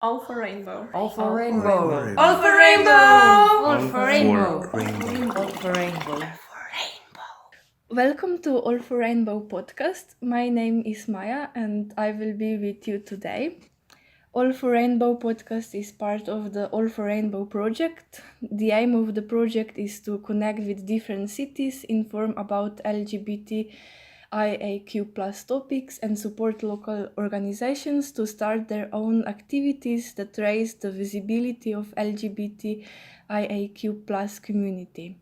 All for rainbow. All for rainbow. All for rainbow. All for rainbow. Rainbow. All for rainbow. Welcome to All for Rainbow podcast. My name is Maya and I will be with you today. All for Rainbow podcast is part of the All for Rainbow project. The aim of the project is to connect with different cities, inform about LGBTIAQ plus topics and support local organizations to start their own activities that raise the visibility of LGBTIAQ plus community.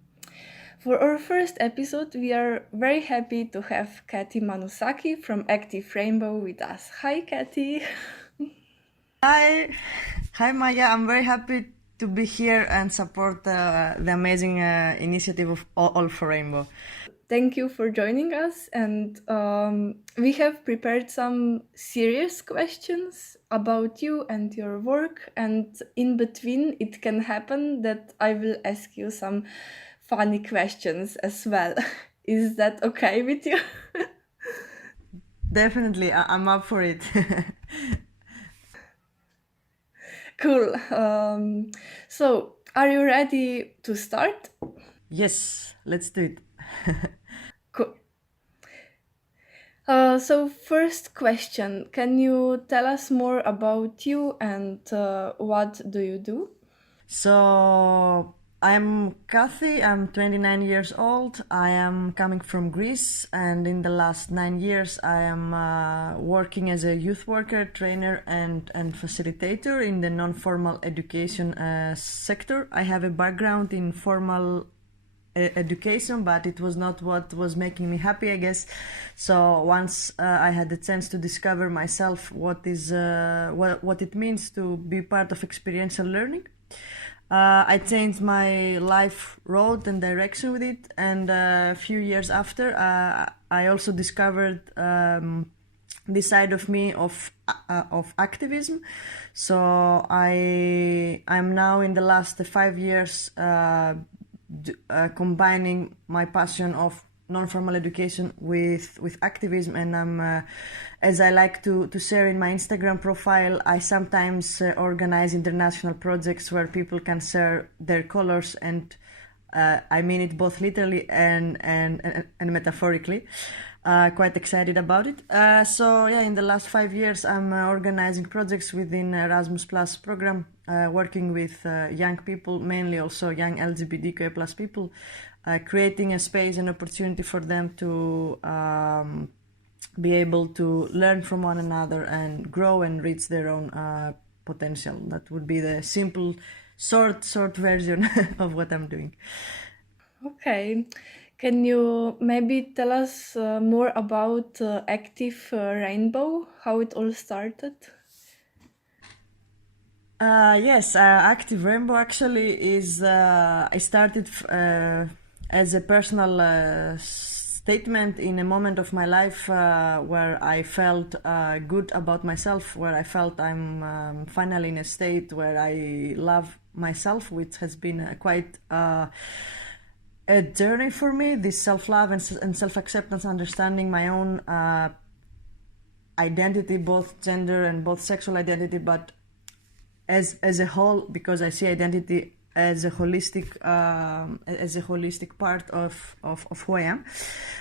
For our first episode, we are very happy to have Kathy Manusaki from Active Rainbow with us. Hi, Kathy. Hi Maya. I'm very happy to be here and support the amazing initiative of All for Rainbow. Thank you for joining us, and we have prepared some serious questions about you and your work, and in between it can happen that I will ask you some funny questions as well. Is that okay with you? Definitely, I'm up for it. Cool. So, are you ready to start? Yes, let's do it. Cool. So, first question, can you tell us more about you and what do you do? So I'm Kathy, I'm 29 years old. I am coming from Greece, and in the last 9 years I am working as a youth worker, trainer and facilitator in the non-formal education sector. I have a background in formal education, but it was not what was making me happy, I guess. So once I had the chance to discover myself what it means to be part of experiential learning, I changed my life road and direction with it, and a few years after, I also discovered this side of me of activism. So I'm now in the last 5 years combining my passion of non-formal education with activism, and I'm as I like to share in my Instagram profile, I sometimes organize international projects where people can share their colors, and I mean it both literally and metaphorically. Quite excited about it. So yeah, in the last 5 years I'm organizing projects within Erasmus Plus program, working with young people, mainly also young LGBTQIA plus people, creating a space and opportunity for them to be able to learn from one another and grow and reach their own potential. That would be the simple, short version of what I'm doing. Okay. Can you maybe tell us more about Active Rainbow, how it all started? Yes, Active Rainbow actually is. I started as a personal statement in a moment of my life where I felt good about myself, where I felt I'm finally in a state where I love myself, which has been quite a journey for me. This self-love and self-acceptance, understanding my own identity, both gender and both sexual identity, but as a whole, because I see identity as a holistic part of who I am.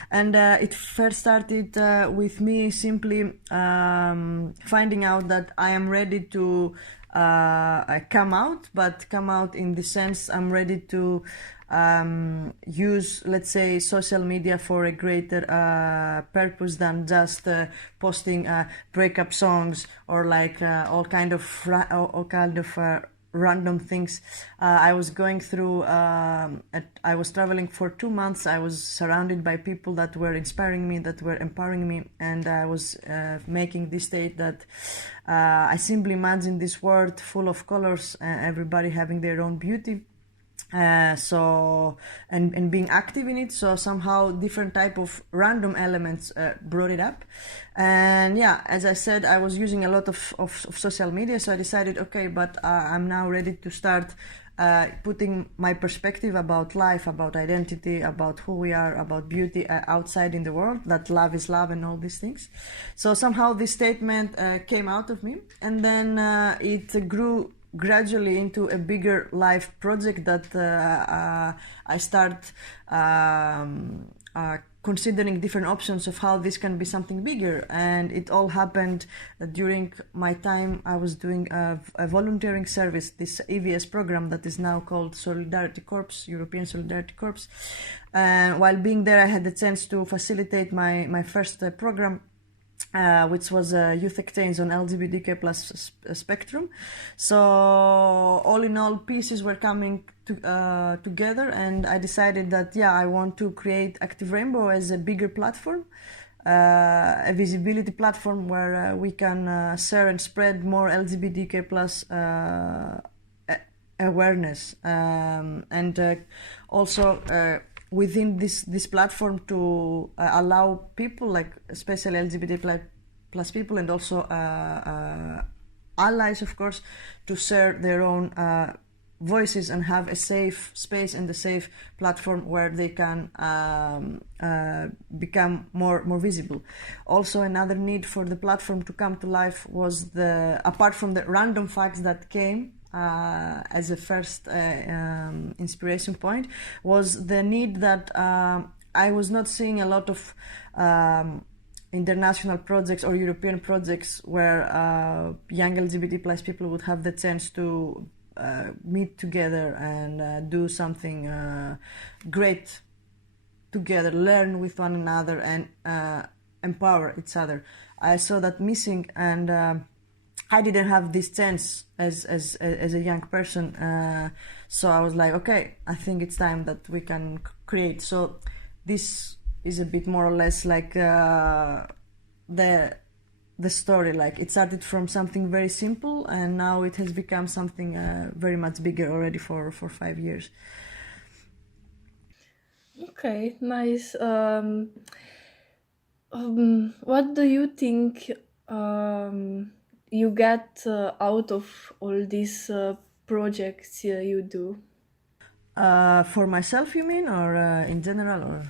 And it first started with me simply finding out that I am ready to come out, but come out in the sense I'm ready to use, let's say, social media for a greater purpose than just posting breakup songs or like all kind of random things. I was going through, I was traveling for 2 months. I was surrounded by people that were inspiring me, that were empowering me, and I was making this state that I simply imagine this world full of colors, everybody having their own beauty. and being active in it, so somehow different type of random elements brought it up. And yeah, as I said, I was using a lot of social media, so I decided, okay, but I'm now ready to start putting my perspective about life, about identity, about who we are, about beauty outside in the world, that love is love and all these things. So somehow this statement came out of me, and then it grew gradually into a bigger life project that I start considering different options of how this can be something bigger. And it all happened during my time I was doing a volunteering service, this EVS program that is now called Solidarity Corps, European Solidarity Corps. While being there, I had the chance to facilitate my first program, which was a youth exchange on LGBTQIA plus spectrum. So all in all, pieces were coming together, and I decided that I want to create Active Rainbow as a bigger platform, a visibility platform where we can share and spread more LGBTQIA plus awareness, and also within this platform to allow people, like especially LGBT plus people, and also allies, of course, to share their own voices and have a safe space and a safe platform where they can become more visible. Also, another need for the platform to come to life was apart from the random facts that came as a first inspiration point, was the need that I was not seeing a lot of international projects or European projects where young LGBT plus people would have the chance to meet together and do something great together, learn with one another, and empower each other. I saw that missing, and I didn't have this chance as a young person, so I was like, okay, I think it's time that we can create. So this is a bit more or less like the story. Like, it started from something very simple, and now it has become something very much bigger already for 5 years. Okay, nice. What do you think you get out of all these projects you do? For myself, you mean, or in general, or?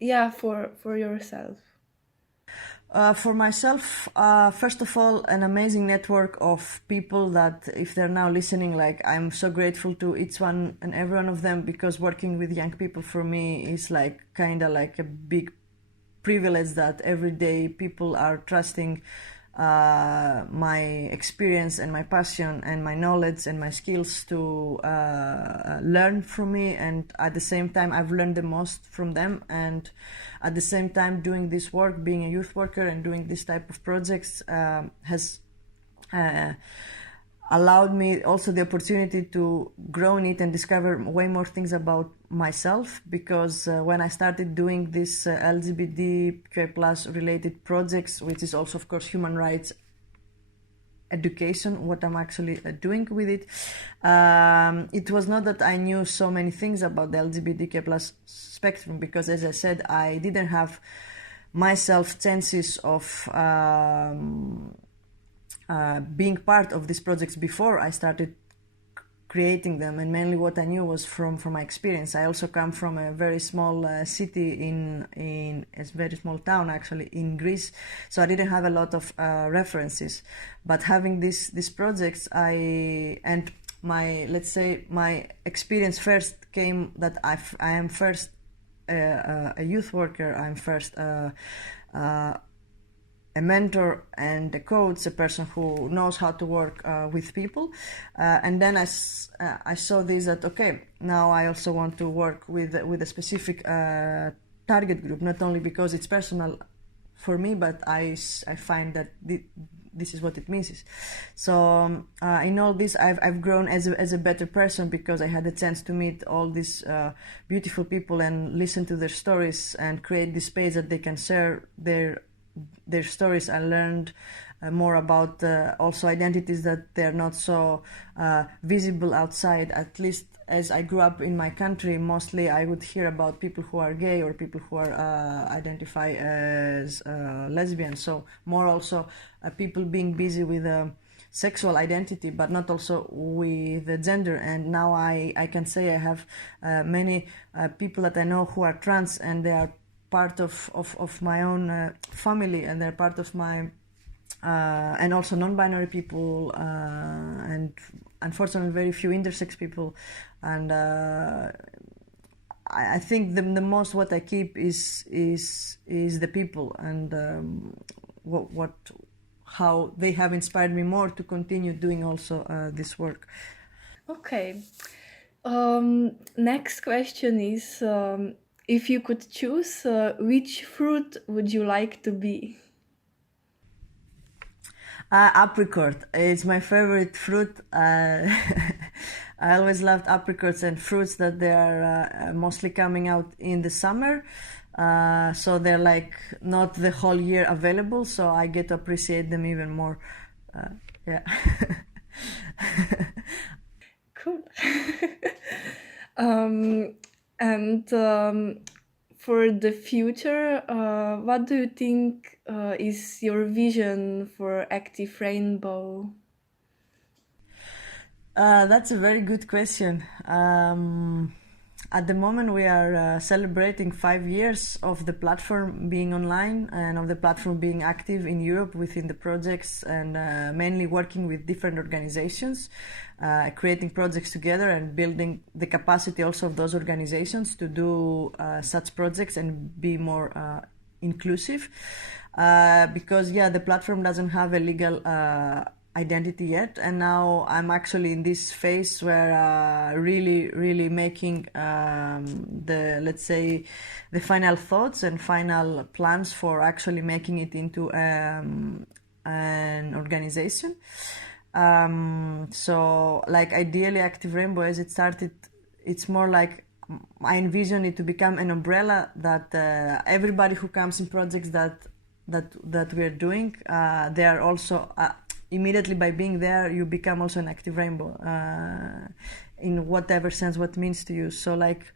Yeah, for yourself. For myself, first of all, an amazing network of people that, if they're now listening, like, I'm so grateful to each one and every one of them, because working with young people for me is like kind of like a big privilege, that every day people are trusting my experience and my passion and my knowledge and my skills to learn from me, and at the same time I've learned the most from them. And at the same time, doing this work, being a youth worker and doing this type of projects has allowed me also the opportunity to grow in it and discover way more things about myself, because when I started doing this LGBTQIA plus related projects, which is also of course human rights education, what I'm actually doing with it, it was not that I knew so many things about the LGBTQIA plus spectrum, because as I said, I didn't have myself chances of being part of these projects before I started creating them, and mainly what I knew was from my experience. I also come from a very small city in a very small town actually in Greece, so I didn't have a lot of references. But having these projects, and my, let's say, my experience first came that I am first a youth worker. I'm first a mentor and a coach, a person who knows how to work with people, and then I saw this, that okay, now I also want to work with a specific target group, not only because it's personal for me, but I find that this is what it means. So in all this, I've grown as a better person, because I had the chance to meet all these beautiful people and listen to their stories and create this space that they can share their stories. I learned more about also identities that they're not so visible outside. At least as I grew up in my country, mostly I would hear about people who are gay or people who are identify as lesbian. So more also people being busy with sexual identity, but not also with the gender. And now I can say I have many people that I know who are trans, and they are part of my own family, and they're part of my and also non-binary people, and unfortunately very few intersex people. And I think the most what I keep is the people, and how they have inspired me more to continue doing also this work. Okay. Next question is, if you could choose, which fruit would you like to be? Apricot. It's my favorite fruit. I always loved apricots and fruits that they are mostly coming out in the summer. So they're like not the whole year available, so I get to appreciate them even more. Yeah. Cool. And for the future, what do you think is your vision for Active Rainbow? That's a very good question. At the moment, we are celebrating 5 years of the platform being online and of the platform being active in Europe within the projects, and mainly working with different organizations, creating projects together and building the capacity also of those organizations to do such projects and be more inclusive. Because, the platform doesn't have a legal identity yet, and now I'm actually in this phase where really making let's say the final thoughts and final plans for actually making it into an organization. So like ideally Active Rainbow, as it started, it's more like I envision it to become an umbrella that everybody who comes in projects that we're doing, they are also immediately by being there, you become also an Active Rainbow, in whatever sense, what means to you. So like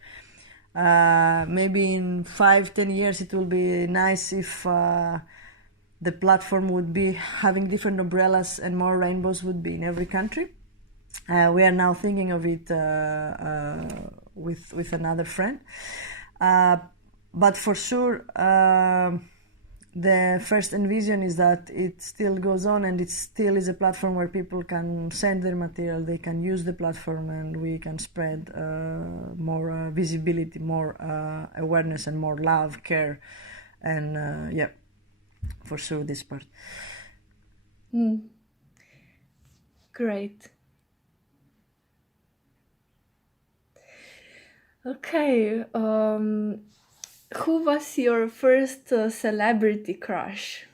maybe in 5-10 years, it will be nice if the platform would be having different umbrellas and more rainbows would be in every country. We are now thinking of it with another friend. But for sure, the first envision is that it still goes on, and it still is a platform where people can send their material, they can use the platform, and we can spread more visibility, more awareness, and more love, care, and for sure this part. Great. Okay. Who was your first celebrity crush?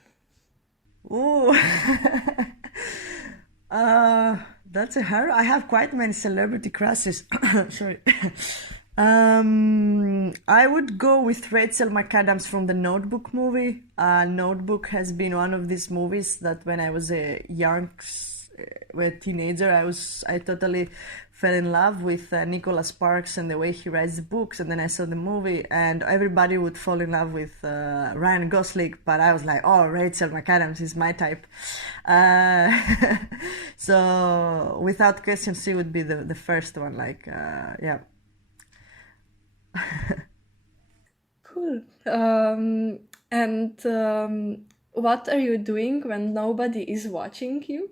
Ooh, that's a hard. I have quite many celebrity crushes. Sorry. I would go with Rachel McAdams from the Notebook movie. Notebook has been one of these movies that when I was a teenager, I totally fell in love with Nicholas Sparks and the way he writes the books, and then I saw the movie, and everybody would fall in love with Ryan Gosling, but I was like, oh, Rachel McAdams is my type. So without question, she would be the first one, like, yeah. Cool. And what are you doing when nobody is watching you?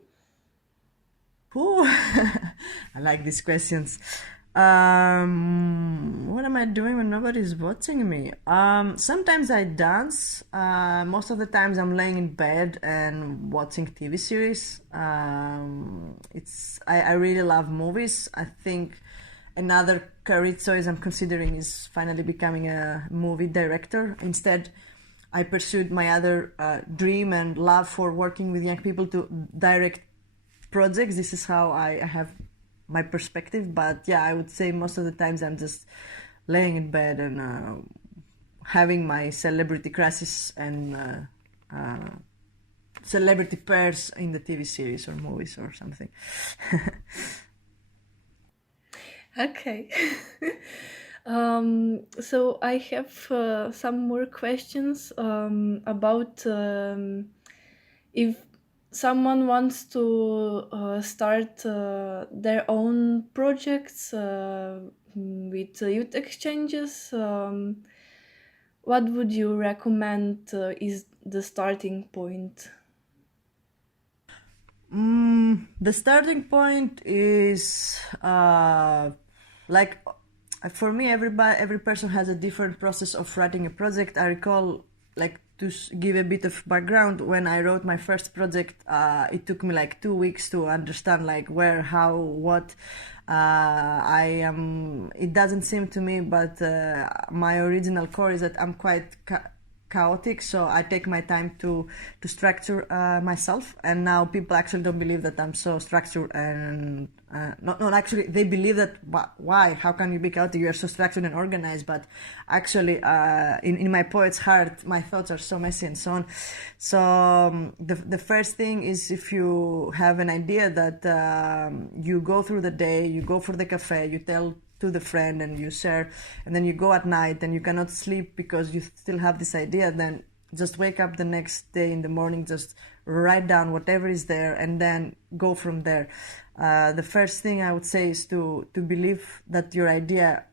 Ooh, I like these questions. What am I doing when nobody's watching me? Sometimes I dance. Most of the times I'm laying in bed and watching TV series. I really love movies. I think another career choice I'm considering is finally becoming a movie director. Instead, I pursued my other dream and love for working with young people to direct projects. This is how I have my perspective, but yeah, I would say most of the times I'm just laying in bed and having my celebrity crushes and celebrity pairs in the TV series or movies or something. Okay. So I have some more questions about if someone wants to start their own projects with youth exchanges. What would you recommend is the starting point? The starting point is like, for me, every person has a different process of writing a project. I recall, like, to give a bit of background, when I wrote my first project, it took me like 2 weeks to understand like where, how, what I am. It doesn't seem to me, but my original core is that I'm quite chaotic, so I take my time to structure myself. And now people actually don't believe that I'm so structured, and not actually, they believe that, why, how can you be chaotic, you are so structured and organized, but actually in my poet's heart my thoughts are so messy and so on. So the first thing is, if you have an idea that you go through the day, you go for the cafe, you tell to the friend and you share, and then you go at night and you cannot sleep because you still have this idea, then just wake up the next day in the morning, just write down whatever is there and then go from there. The first thing I would say is to believe that your idea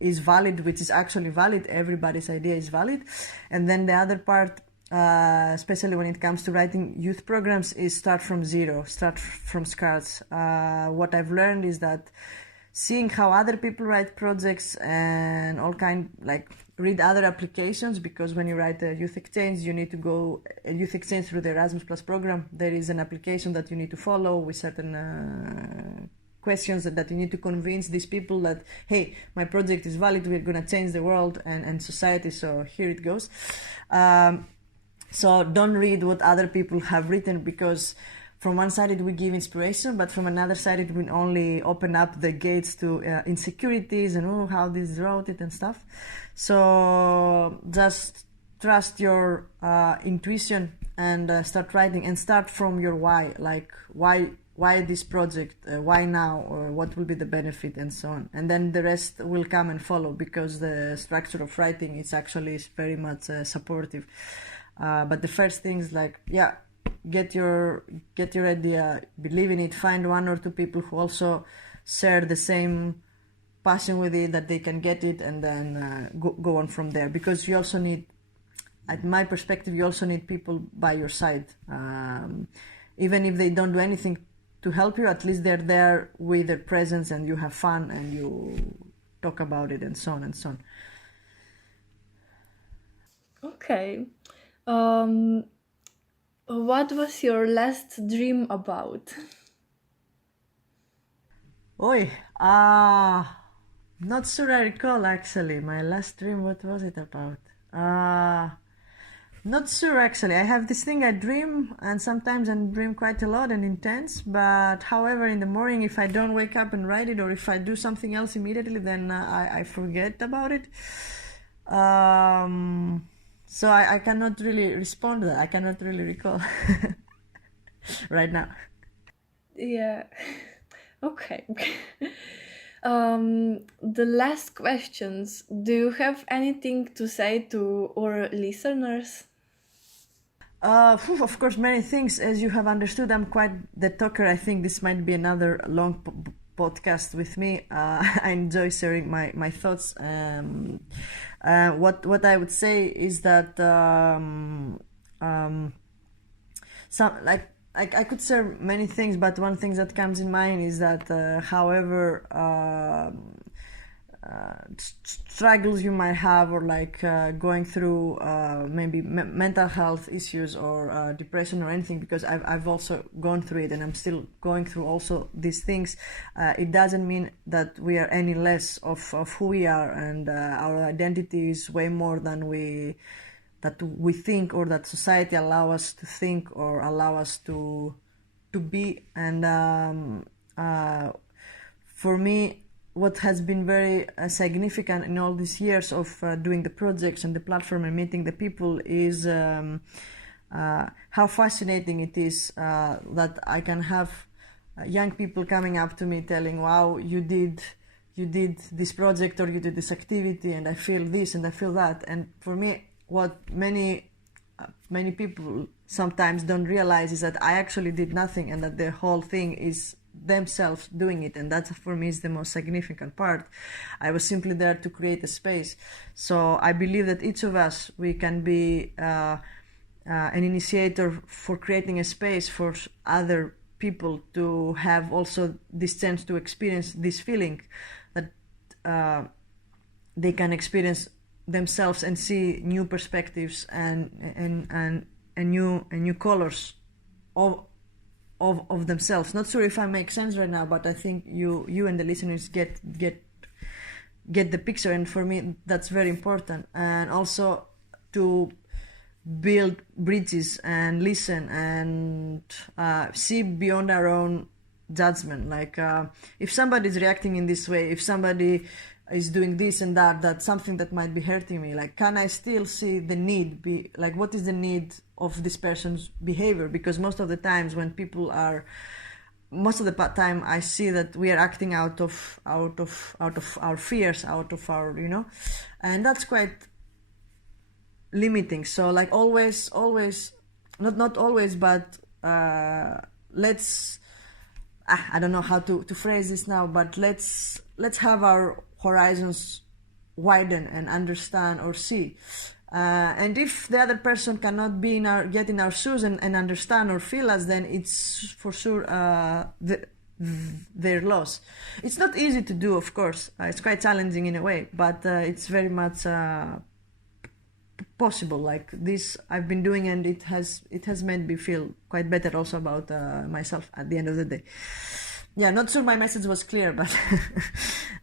is valid, which is actually valid. Everybody's idea is valid. And then the other part, especially when it comes to writing youth programs, is start from zero, start from scratch. What I've learned is that seeing how other people write projects and all kind, like read other applications, because when you write a youth exchange, you need to go a youth exchange through the Erasmus Plus program. There is an application that you need to follow with certain questions that you need to convince these people that, hey, my project is valid, we're going to change the world and society, so here it goes. So don't read what other people have written, because from one side it will give inspiration, but from another side it will only open up the gates to insecurities and how this wrote it and stuff. So just trust your intuition and start writing, and start from your why, like why this project, why now, or what will be the benefit, and so on. And then the rest will come and follow, because the structure of writing is actually very much supportive. But the first thing is like, get your idea, believe in it, find one or two people who also share the same passion with it, that they can get it, and then go on from there. Because you also need, at my perspective, you also need people by your side. Even if they don't do anything to help you, at least they're there with their presence, and you have fun and you talk about it, and so on and so on. Okay. What was your last dream about? Not sure I recall actually. My last dream, what was it about? Not sure actually. I have this thing I dream, and sometimes I dream quite a lot and intense, but however, in the morning, if I don't wake up and write it, or if I do something else immediately, then I forget about it. So I cannot really respond to that. I cannot really recall right now. Yeah. Okay. The last questions. Do you have anything to say to our listeners? Of course, many things. As you have understood, I'm quite the talker. I think this might be another long podcast with me. I enjoy sharing my thoughts. What I would say is that I could share many things, but one thing that comes in mind is that however struggles you might have, or like going through maybe mental health issues or depression or anything, because I've also gone through it, and I'm still going through also these things. It doesn't mean that we are any less of who we are, and our identity is way more than we think, or that society allow us to think or allow us to be. And for me, what has been very significant in all these years of doing the projects and the platform and meeting the people is how fascinating it is that I can have young people coming up to me telling, wow, you did this project or you did this activity and I feel this and I feel that. And for me, what many people sometimes don't realize is that I actually did nothing and that the whole thing is themselves doing it, and that for me is the most significant part. I was simply there to create a space. So I believe that each of us, we can be an initiator for creating a space for other people to have also this chance to experience this feeling, that they can experience themselves and see new perspectives and new colors of themselves. Not sure if I make sense right now, but I think you and the listeners get the picture, and for me that's very important. And also to build bridges and listen and see beyond our own judgment. Like if somebody is reacting in this way, if somebody is doing this and that, that's something that might be hurting me. Like, can I still see the need? What is the need of this person's behavior? Because most of the time I see that we are acting out of our fears, out of our, and that's quite limiting. So like always, not always, but let's, I don't know how to phrase this now, but let's have our horizons widen and understand or see. And if the other person cannot get in our shoes and understand or feel us, then it's for sure their loss. It's not easy to do, of course. It's quite challenging in a way, but it's very much possible. Like this I've been doing, and it has made me feel quite better also about myself at the end of the day. Yeah, not sure my message was clear, but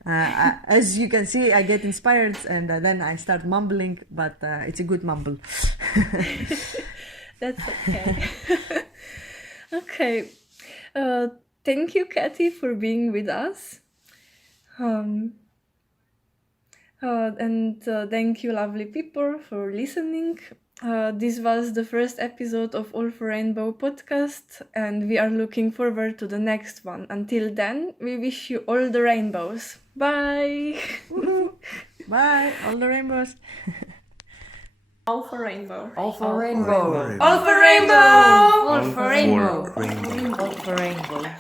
as you can see, I get inspired and then I start mumbling, but it's a good mumble. That's okay. Okay. Thank you, Kathy, for being with us. And thank you, lovely people, for listening. This was the first episode of All for Rainbow podcast, and we are looking forward to the next one. Until then, we wish you all the rainbows. Bye! Bye, all the rainbows. All for rainbow. All for rainbow. All for rainbow. All for rainbow. All for rainbow.